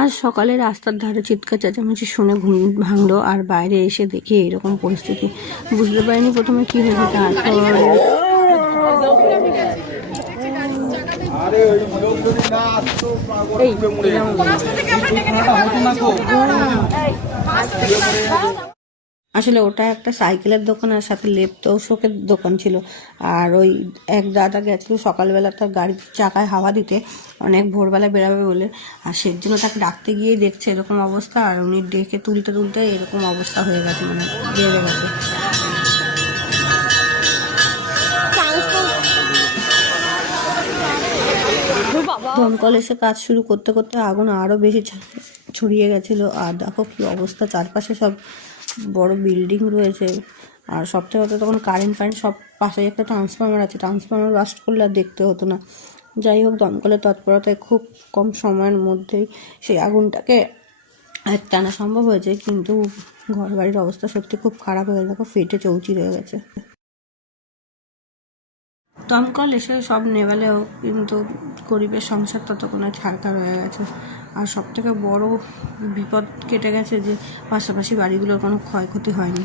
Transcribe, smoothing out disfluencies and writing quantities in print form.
আজ সকালে রাস্তার ধারে চিৎকার চেঁচামেচি শুনে ঘুম ভাঙলো, আর বাইরে এসে দেখি এরকম পরিস্থিতি। বুঝতে পারিনি প্রথমে কি হয়েছে, তারপর আসলে ওটা একটা সাইকেলের দোকান আর সাথে লেপটপের দোকান ছিল। আর ওই এক দাদা গেছিল সকালবেলা তার গাড়ির চাকায় হাওয়া দিতে, অনেক ভোরবেলা বেরাবে বলে, আর সের জন্য তাকে ডাকতে গিয়ে দেখছে এরকম অবস্থা, আর উনি ডেকে তুলতে তুলতে এরকম অবস্থা হয়ে গেছে, মানে বেড়ে গেছে। দমকল এসে কাজ শুরু করতে করতে আগুন আরও বেশি ছড়িয়ে গেছিলো। আর দেখো কি অবস্থা, চারপাশে সব বড় বিল্ডিং রয়েছে, আর সবথেকে কথা তখন কারেন্ট সব পাশে একটা ট্রান্সফরমার আছে, ট্রান্সফরমার বাস্ট করলে আর দেখতে হতো না। যাই হোক, দমকলের তৎপরতায় খুব কম সময়ের মধ্যেই সেই আগুনটাকে টানা সম্ভব হয়েছে, কিন্তু ঘর বাড়ির অবস্থা সত্যি খুব খারাপ হয়ে দেখো ফেটে চৌচির হয়ে গেছে। দমকল এসে সব নেভালেও কিন্তু গরিবের সংসার ততক্ষণে ছাড়খাড় হয়ে গেছে। আর সবথেকে বড় বিপদ কেটে গেছে যে পাশাপাশি বাড়িগুলোর কোনো ক্ষয়ক্ষতি হয়নি।